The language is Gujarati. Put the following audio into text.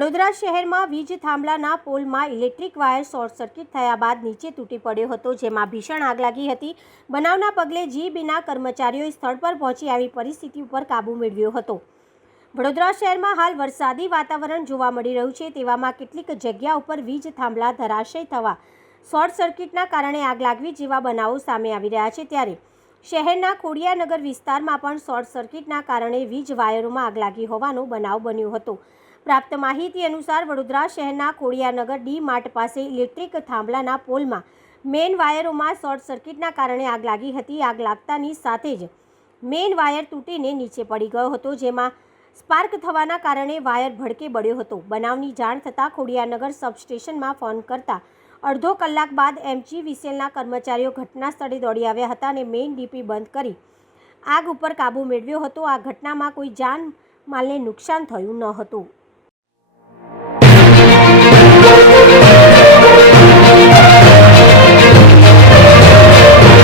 વડોદરા શહેરમાં વીજ થાંભલાના પોલમાં ઇલેક્ટ્રિક વાયર શોર્ટ સર્કિટ થયા બાદ નીચે તૂટી પડ્યો હતો, જેમાં ભીષણ આગ લાગી હતી। બનાવના પગલે જીબીના કર્મચારીઓએ સ્થળ પર પહોંચી આવી પરિસ્થિતિ ઉપર કાબૂ મેળવ્યો હતો। વડોદરા શહેરમાં હાલ વરસાદી વાતાવરણ જોવા મળી રહ્યું છે, તેવામાં કેટલીક જગ્યા ઉપર વીજ થાંભલા ધરાશય થવા, શોર્ટ સર્કિટના કારણે આગ લાગવી જેવા બનાવો સામે આવી રહ્યા છે। ત્યારે શહેરના ખોડિયાનગર વિસ્તારમાં પણ શોર્ટ સર્કિટના કારણે વીજ વાયરોમાં આગ લાગી હોવાનો બનાવ બન્યો હતો। પ્રાપ્ત માહિતી અનુસાર વડોદરા શહેરના ખોડિયાનગર ડી માર્ટ પાસે ઇલેક્ટ્રિક થાંભલાના પોલમાં મેઇન વાયરોમાં શોર્ટ સર્કિટના કારણે આગ લાગી હતી। આગ લાગતાની સાથે જ મેઇન વાયર તૂટીને નીચે પડી ગયો હતો, જેમાં સ્પાર્ક થવાના કારણે વાયર ભડકે બળ્યો હતો। બનાવની જાણ થતાં ખોડિયાનગર સબસ્ટેશનમાં ફોન કરતા અડધો કલાક બાદ MGVCLના કર્મચારીઓ ઘટના સ્થળે દોડી આવ્યા હતા અને મેઇન ડીપી બંધ કરી આગ ઉપર કાબૂ મેળવ્યો હતો। આ ઘટનામાં કોઈ જાન માલને નુકસાન થયું ન હતું।